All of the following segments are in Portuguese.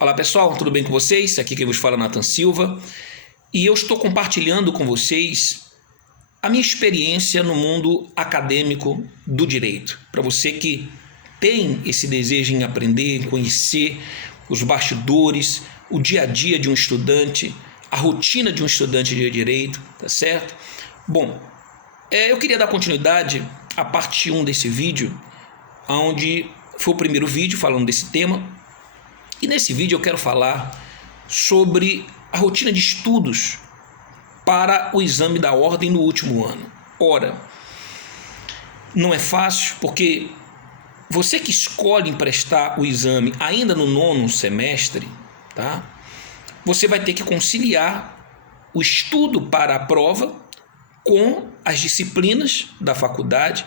Olá pessoal, tudo bem com vocês? Aqui quem vos fala é Nathan Silva e eu estou compartilhando com vocês a minha experiência no mundo acadêmico do direito. Para você que tem esse desejo em aprender, em conhecer os bastidores, o dia a dia de um estudante, a rotina de um estudante de direito, tá certo? Bom, eu queria dar continuidade à parte 1 desse vídeo, onde foi o primeiro vídeo falando desse tema. E nesse vídeo eu quero falar sobre a rotina de estudos para o exame da ordem no último ano. Ora, não é fácil porque você que escolhe prestar o exame ainda no 9º semestre, tá? Você vai ter que conciliar o estudo para a prova com as disciplinas da faculdade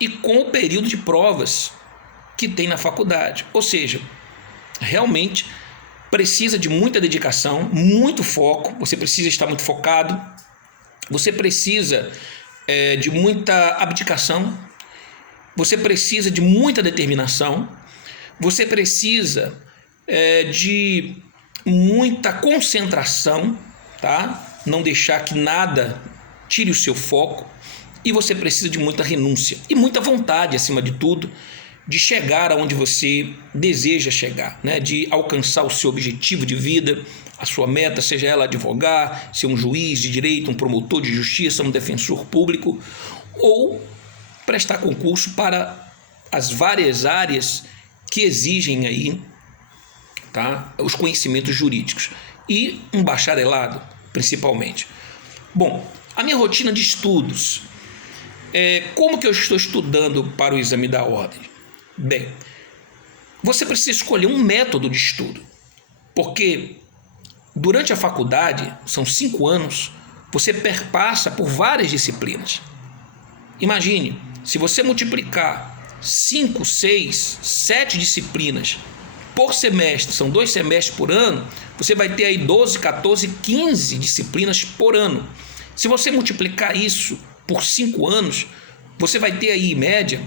e com o período de provas que tem na faculdade. Ou seja, realmente precisa de muita dedicação, muito foco, você precisa estar muito focado, você precisa de muita abdicação, você precisa de muita determinação, você precisa de muita concentração, tá? Não deixar que nada tire o seu foco, e você precisa de muita renúncia e muita vontade, acima de tudo, de chegar aonde você deseja chegar, né? De alcançar o seu objetivo de vida, a sua meta, seja ela advogar, ser um juiz de direito, um promotor de justiça, um defensor público, ou prestar concurso para as várias áreas que exigem aí, tá? Os conhecimentos jurídicos e um bacharelado, principalmente. Bom, a minha rotina de estudos, como que eu estou estudando para o exame da ordem? Bem, você precisa escolher um método de estudo, porque durante a faculdade, são 5 anos, você perpassa por várias disciplinas. Imagine, se você multiplicar 5, 6, 7 disciplinas por semestre, são 2 semestres por ano, você vai ter aí 12, 14, 15 disciplinas por ano. Se você multiplicar isso por 5 anos, você vai ter aí, em média,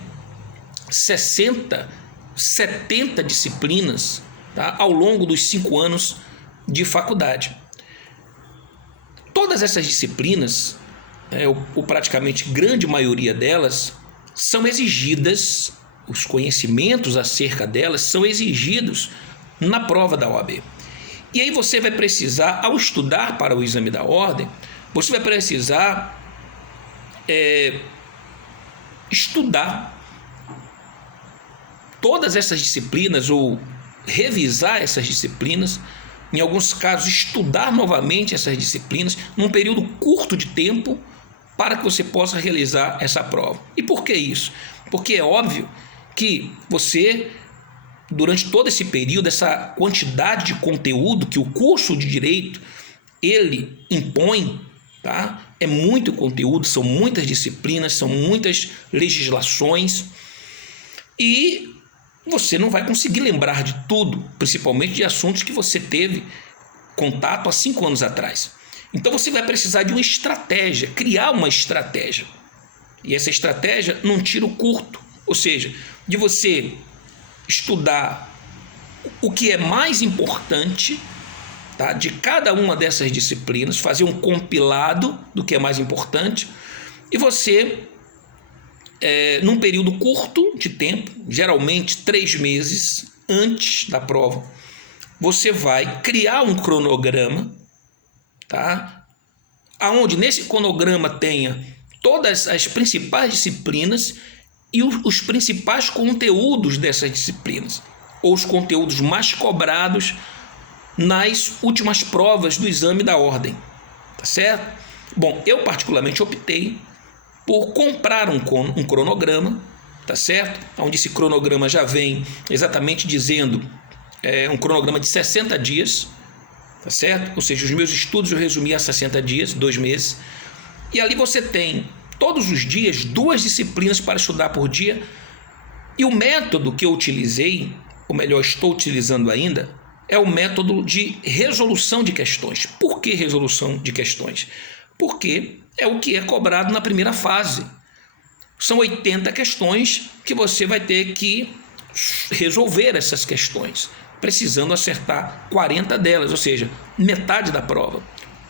60, 70 disciplinas, tá? Ao longo dos 5 anos de faculdade. Todas essas disciplinas, ou praticamente grande maioria delas, são exigidas, os conhecimentos acerca delas são exigidos na prova da OAB. E aí você vai precisar, ao estudar para o exame da ordem, você vai precisar estudar todas essas disciplinas ou revisar essas disciplinas, em alguns casos estudar novamente essas disciplinas num período curto de tempo para que você possa realizar essa prova. E por que isso? Porque é óbvio que você, durante todo esse período, essa quantidade de conteúdo que o curso de Direito ele impõe, tá? É muito conteúdo, são muitas disciplinas, são muitas legislações e você não vai conseguir lembrar de tudo, principalmente de assuntos que você teve contato há 5 anos atrás. Então você vai precisar de uma estratégia, criar uma estratégia. E essa estratégia num tiro curto, ou seja, de você estudar o que é mais importante, tá, de cada uma dessas disciplinas, fazer um compilado do que é mais importante, e você, num período curto de tempo, geralmente 3 meses antes da prova, você vai criar um cronograma, tá? Aonde nesse cronograma tenha todas as principais disciplinas e os principais conteúdos dessas disciplinas, ou os conteúdos mais cobrados nas últimas provas do exame da ordem, tá certo? Bom, eu particularmente optei por comprar um cronograma, tá certo? Onde esse cronograma já vem exatamente dizendo, um cronograma de 60 dias, tá certo? Ou seja, os meus estudos eu resumi a 60 dias, 2 meses, e ali você tem todos os dias 2 disciplinas para estudar por dia, e o método que eu utilizei, ou melhor, estou utilizando ainda, é o método de resolução de questões. Por que resolução de questões? Porque é o que é cobrado na primeira fase. São 80 questões que você vai ter que resolver essas questões, precisando acertar 40 delas, ou seja, metade da prova.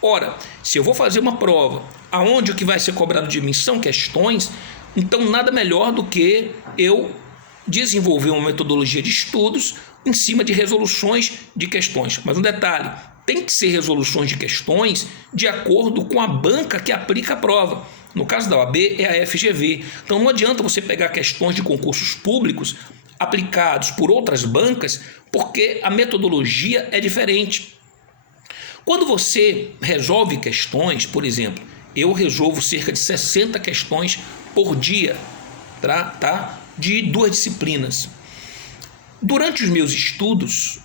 Ora, se eu vou fazer uma prova aonde o que vai ser cobrado de mim são questões, então nada melhor do que eu desenvolver uma metodologia de estudos em cima de resoluções de questões. Mas um detalhe, tem que ser resoluções de questões de acordo com a banca que aplica a prova. No caso da OAB é a FGV. Então não adianta você pegar questões de concursos públicos aplicados por outras bancas, porque a metodologia é diferente. Quando você resolve questões, por exemplo, eu resolvo cerca de 60 questões por dia, tá? De 2 disciplinas. Durante os meus estudos,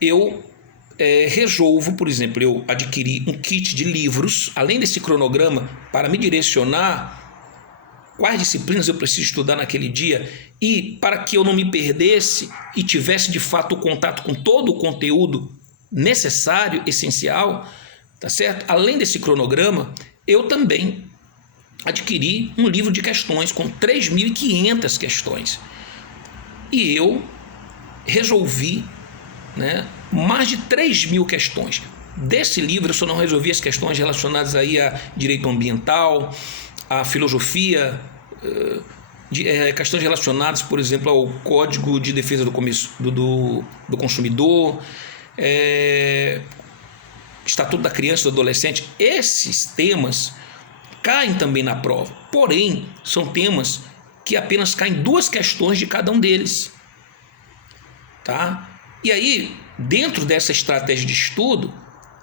eu resolvo, por exemplo, eu adquiri um kit de livros, além desse cronograma, para me direcionar quais disciplinas eu preciso estudar naquele dia e para que eu não me perdesse e tivesse de fato o contato com todo o conteúdo necessário, essencial, tá certo? Além desse cronograma, eu também adquiri um livro de questões com 3.500 questões e eu resolvi, mais de 3.000 questões. Desse livro eu só não resolvi as questões relacionadas aí a direito ambiental, a filosofia, questões relacionadas, por exemplo, ao Código de Defesa do Consumidor, Estatuto da Criança e do Adolescente. Esses temas caem também na prova, porém são temas que apenas caem 2 questões de cada um deles, tá? E aí, dentro dessa estratégia de estudo,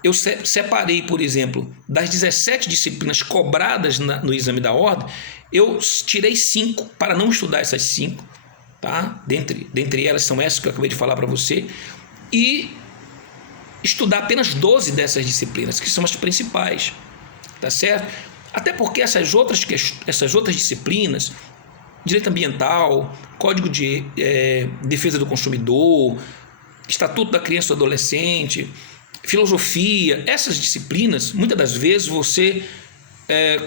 eu separei, por exemplo, das 17 disciplinas cobradas no exame da ordem, eu tirei 5 para não estudar essas 5, tá? Dentre elas são essas que eu acabei de falar para você, e estudar apenas 12 dessas disciplinas, que são as principais, tá certo? Até porque essas outras disciplinas, direito ambiental, Código de Defesa do Consumidor, Estatuto da Criança e do Adolescente, filosofia, essas disciplinas, muitas das vezes você,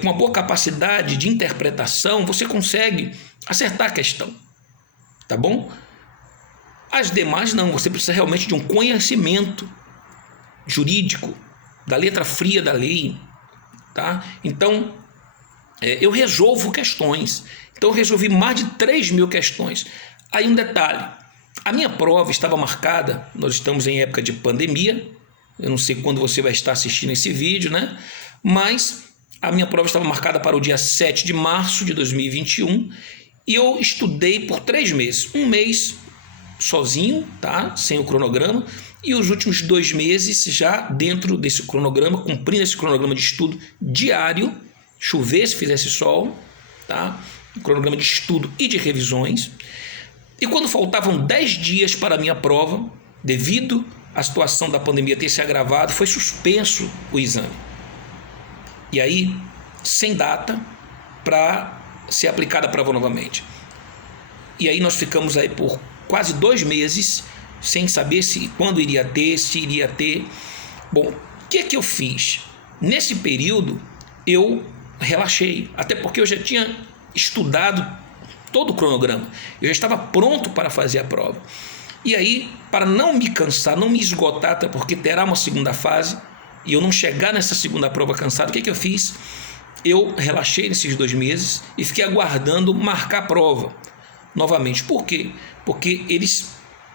com uma boa capacidade de interpretação, você consegue acertar a questão, tá bom? As demais não, você precisa realmente de um conhecimento jurídico, da letra fria da lei, tá? Então, eu resolvo questões. Então, eu resolvi mais de 3.000 questões. Aí um detalhe, a minha prova estava marcada, nós estamos em época de pandemia, eu não sei quando você vai estar assistindo esse vídeo, mas a minha prova estava marcada para o dia 7 de março de 2021 e eu estudei por 3 meses. Um mês sozinho, tá? Sem o cronograma, e os últimos 2 meses já dentro desse cronograma, cumprindo esse cronograma de estudo diário, chover se fizesse sol, tá? Um cronograma de estudo e de revisões. E quando faltavam 10 dias para a minha prova, devido à situação da pandemia ter se agravado, foi suspenso o exame. E aí, sem data para ser aplicada a prova novamente. E aí nós ficamos aí por quase 2 meses sem saber quando iria ter, se iria ter. Bom, o que eu fiz? Nesse período, eu relaxei, até porque eu já tinha estudado todo o cronograma, eu já estava pronto para fazer a prova. E aí, para não me cansar, não me esgotar, até porque terá uma segunda fase, e eu não chegar nessa segunda prova cansado, o que eu fiz? Eu relaxei nesses 2 meses e fiquei aguardando marcar a prova novamente. Por quê? Porque eles,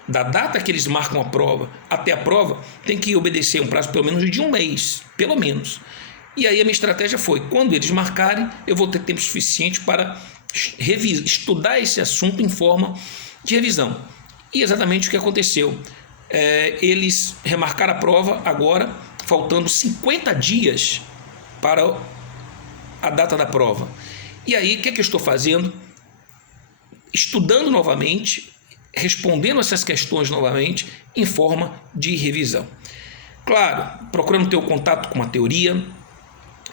da data que eles marcam a prova até a prova, tem que obedecer um prazo pelo menos de 1 mês, pelo menos. E aí a minha estratégia foi, quando eles marcarem, eu vou ter tempo suficiente para estudar esse assunto em forma de revisão. E exatamente o que aconteceu. Eles remarcaram a prova agora, faltando 50 dias para a data da prova. E aí, o que eu estou fazendo? Estudando novamente, respondendo essas questões novamente, em forma de revisão. Claro, procurando ter o contato com a teoria,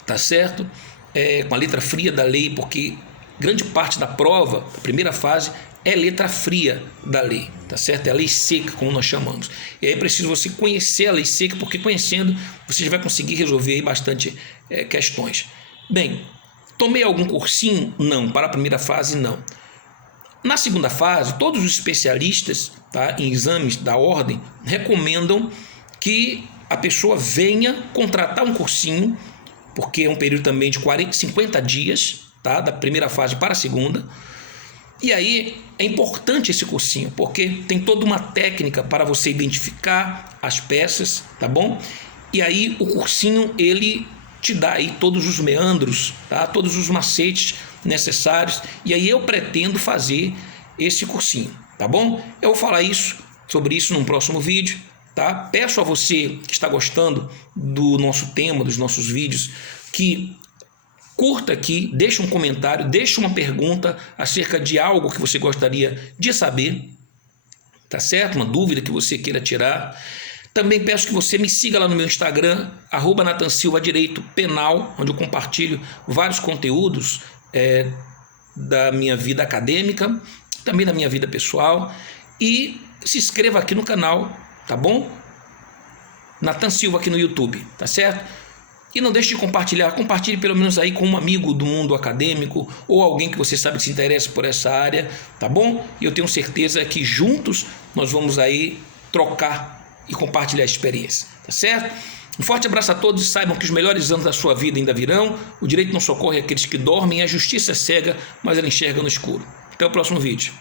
tá certo? Com a letra fria da lei, porque grande parte da prova, a primeira fase, é letra fria da lei, tá certo? É a lei seca, como nós chamamos. E aí é preciso você conhecer a lei seca, porque conhecendo, você já vai conseguir resolver aí bastante questões. Bem, tomei algum cursinho? Não. Para a primeira fase, não. Na segunda fase, todos os especialistas, tá, em exames da ordem recomendam que a pessoa venha contratar um cursinho, porque é um período também de 50 dias, tá, da primeira fase para a segunda. E aí é importante esse cursinho, porque tem toda uma técnica para você identificar as peças, tá bom? E aí o cursinho, ele te dá aí todos os meandros, tá? Todos os macetes necessários. E aí eu pretendo fazer esse cursinho, tá bom? Eu vou falar sobre isso num próximo vídeo, tá? Peço a você que está gostando do nosso tema, dos nossos vídeos, que curta aqui, deixe um comentário, deixe uma pergunta acerca de algo que você gostaria de saber, tá certo? Uma dúvida que você queira tirar. Também peço que você me siga lá no meu Instagram, @NathanSilva_Direito Penal, onde eu compartilho vários conteúdos da minha vida acadêmica, também da minha vida pessoal. E se inscreva aqui no canal, tá bom? Nathan Silva aqui no YouTube, tá certo? E não deixe de compartilhe pelo menos aí com um amigo do mundo acadêmico ou alguém que você sabe que se interessa por essa área, tá bom? E eu tenho certeza que juntos nós vamos aí trocar e compartilhar a experiência, tá certo? Um forte abraço a todos e saibam que os melhores anos da sua vida ainda virão. O direito não socorre aqueles que dormem e a justiça é cega, mas ela enxerga no escuro. Até o próximo vídeo.